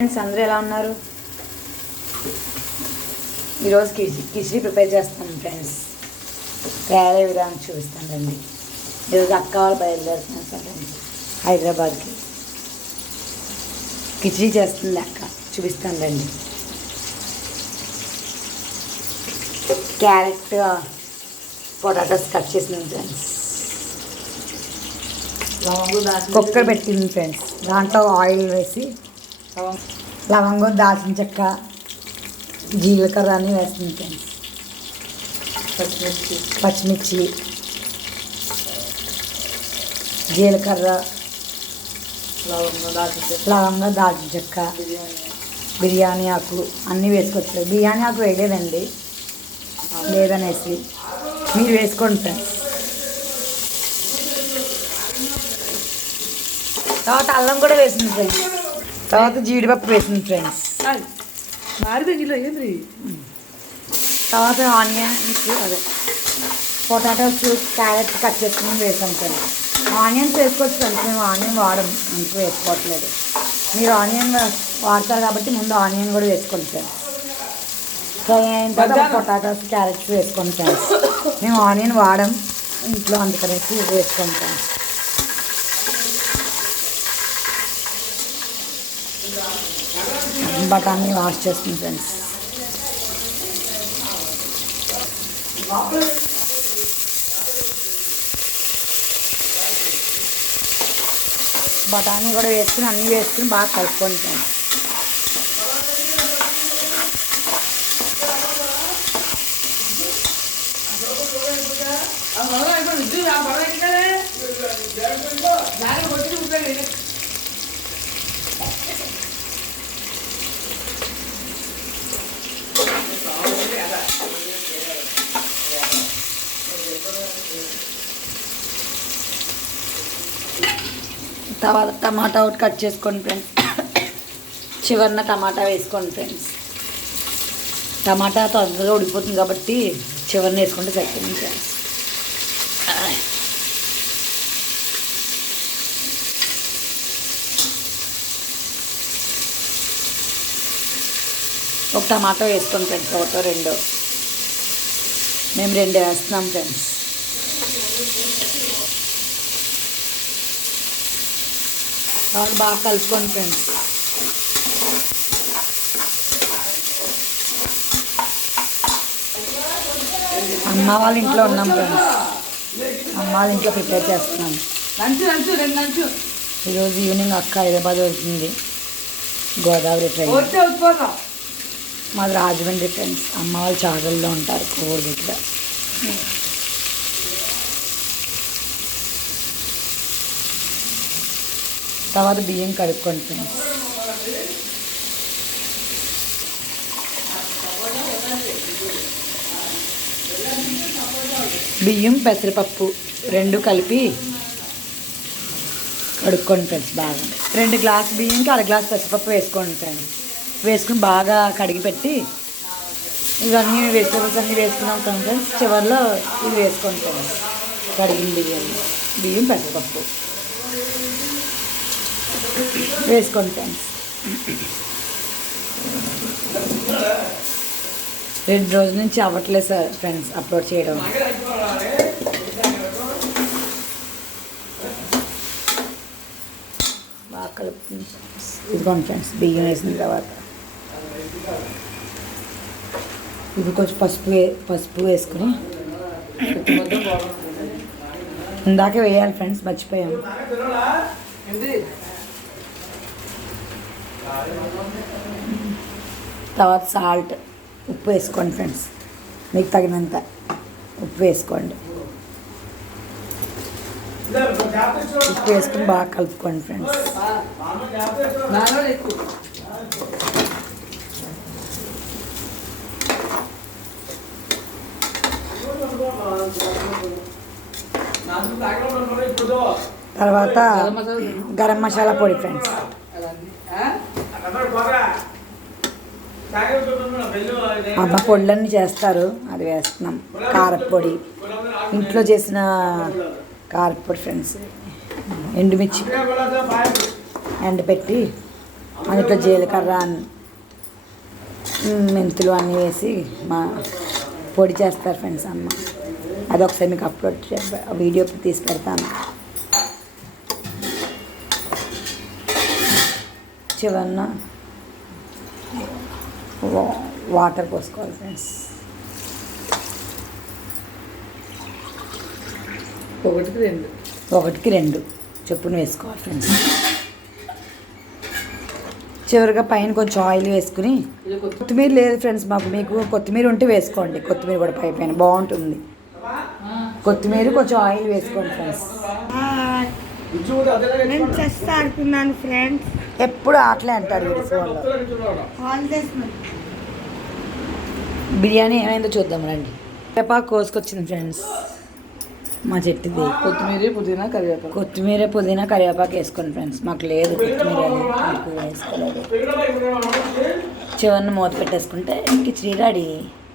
Friends అందరూ ఎలా ఉన్నారు? ఈరోజు కిచిడి ప్రిపేర్ చేస్తాను ఫ్రెండ్స్. తయారీ విధానం చూపిస్తాను రండి. ఈరోజు అక్క వాళ్ళు బయలుదేరుతున్నాను ఫ్రెండ్స్ హైదరాబాద్కి. కిచిడి చేస్తుంది అక్క, చూపిస్తాను రండి. క్యారెట్ పొటాటోస్ కట్ చేసినాను ఫ్రెండ్స్. కుక్కర్ పెట్టింది ఫ్రెండ్స్. దాంట్లో ఆయిల్ వేసి లవంగం, దాల్చిన చెక్క, జీలకర్ర అని వేస్తుంది ఫ్రెండ్స్. పచ్చిమిర్చి, జీలకర్ర, లవంగం, దాల్చిన చెక్క, బిర్యానీ ఆకు అన్నీ వేసుకోవచ్చు. బిర్యానీ ఆకు వేయలేదండి, లేదనేసి మీరు వేసుకోండి ఫ్రెండ్స్. తర్వాత అల్లం కూడా వేసింది ఫ్రెండ్స్. తర్వాత జీడిపప్పు వేసింది ఫ్రెండ్స్. తర్వాత ఆనియన్స్, అదే పొటాటోస్, క్యారెట్ కట్ చేసుకుని వేసాం ఫ్రెండ్స్. ఆనియన్స్ వేసుకోవచ్చు ఫ్రెండ్స్, మేము ఆనియన్ వాడము, అందుకు వేసుకోవట్లేదు. మీరు ఆనియన్ వాడతారు కాబట్టి ముందు ఆనియన్ కూడా వేసుకోండి ఫ్రెండ్స్. ఫ్రై అయిన తర్వాత పొటాటోస్, క్యారెట్స్ వేసుకోండి ఫ్రెండ్స్. మేము ఆనియన్ వాడం ఇంట్లో, అందుకనేసి వేసుకోండి ఫ్రెండ్స్. బఠానీ వాష్ చేస్తుంది ఫ్రెండ్స్. బఠానీ కూడా వేసుకుని అన్నీ వేసుకుని బాగా కలుపుకోండి ఫ్రెండ్స్. తర్వాత టమాటా ఒకటి కట్ చేసుకోండి ఫ్రెండ్స్. చివరిన టమాటా వేసుకోండి ఫ్రెండ్స్. టమాటా తొందరగా ఉడిపోతుంది కాబట్టి చివరిన వేసుకుంటే సరిపోతుంది ఫ్రెండ్స్. ఒక టమాటో వేసుకోండి ఫ్రెండ్స్, ఒకటో రెండో. మేము 2 వేస్తున్నాం ఫ్రెండ్స్. బాగా కలుపుకోండి ఫ్రెండ్స్. అమ్మ వాళ్ళ ఇంట్లో ఉన్నాం ఫ్రెండ్స్. అమ్మ వాళ్ళ ఇంట్లో ప్రిపేర్ చేస్తున్నాం. ఈరోజు ఈవినింగ్ అక్క హైదరాబాద్ వెళ్తుంది, గోదావరి ట్రైన్. మాది రాజమండ్రి ఫ్రెండ్స్. అమ్మ వాళ్ళు చాగల్లో ఉంటారు, కోవూరు దగ్గర. తర్వాత బియ్యం కడుక్కోండి ఫ్రెండ్స్. బియ్యం, పెసరపప్పు 2 కలిపి కడుక్కోండి ఫ్రెండ్స్ బాగా. 2 గ్లాసు బియ్యంకి 1/2 గ్లాసు పెసరపప్పు వేసుకోండి ఫ్రెండ్స్. వేసుకుని బాగా కడిగి పెట్టి ఇవన్నీ వెజిటబుల్స్ అన్నీ వేసుకున్నాం ఫ్రెండ్స్. చివరిలో ఇవి వేసుకోండి ఫ్రెండ్స్. కడిగిన బియ్యం, పెసరపప్పు వేసుకోండి ఫ్రెండ్స్. 2 రోజుల నుంచి అవ్వట్లేదు సార్ ఫ్రెండ్స్ అప్లోడ్ చేయడం. బాగా కలుపుతుంది. ఇదిగోండి ఫ్రెండ్స్, బియ్యం వేసిన తర్వాత ఇది కొంచెం పసుపు వేసుకుని ఇందాక వేయాలి ఫ్రెండ్స్, మర్చిపోయాము. తర్వాత సాల్ట్, ఉప్పు వేసుకోండి ఫ్రెండ్స్. మీకు తగినంత ఉప్పు వేసుకోండి. ఉప్పు వేసుకుని బాగా కలుపుకోండి ఫ్రెండ్స్. తర్వాత గరం మసాలా పొడి ఫ్రెండ్స్. అమ్మ పొడులన్నీ చేస్తారు, అది వేస్తున్నాం. కారపొడి, ఇంట్లో చేసిన కారపొడి ఫ్రెండ్స్. ఎండుమిర్చి ఎండపెట్టి అందులో జీలకర్ర మెంతులు అన్నీ వేసి మా పొడి చేస్తారు ఫ్రెండ్స్ అమ్మ. అదొకసారి మీకు అప్లోడ్ వీడియో తీసి పెడతాను. చివరన వాటర్ పోసుకోవాలి ఫ్రెండ్స్. ఒకటికి రెండు చొప్పున వేసుకోవాలి ఫ్రెండ్స్. చివరిగా పైన కొంచెం ఆయిల్ వేసుకుని, కొత్తిమీర లేదు ఫ్రెండ్స్ మాకు, మీకు కొత్తిమీర ఉంటే వేసుకోండి. కొత్తిమీర కూడా పైన బాగుంటుంది. కొత్తిమీర కొంచెం ఆయిల్ వేసుకోండి ఫ్రెండ్స్. నేను చెస్ ఆడుతున్నాను ఫ్రెండ్స్. ఎప్పుడు ఆటలే అంటాడు వీడి ఫోన్లో. బిర్యానీ ఏమైందో చూద్దాం రండి. కరివేపాకు కోసుకొచ్చింది ఫ్రెండ్స్ మా చెట్టుది. కొత్తిమీర పుదీనా కరివేపాకు వేసుకోండి ఫ్రెండ్స్. మాకు లేదు కొత్తిమీర, వేసుకోలేదు. చివరిని మూత పెట్టేసుకుంటే కిచిడి రెడీ.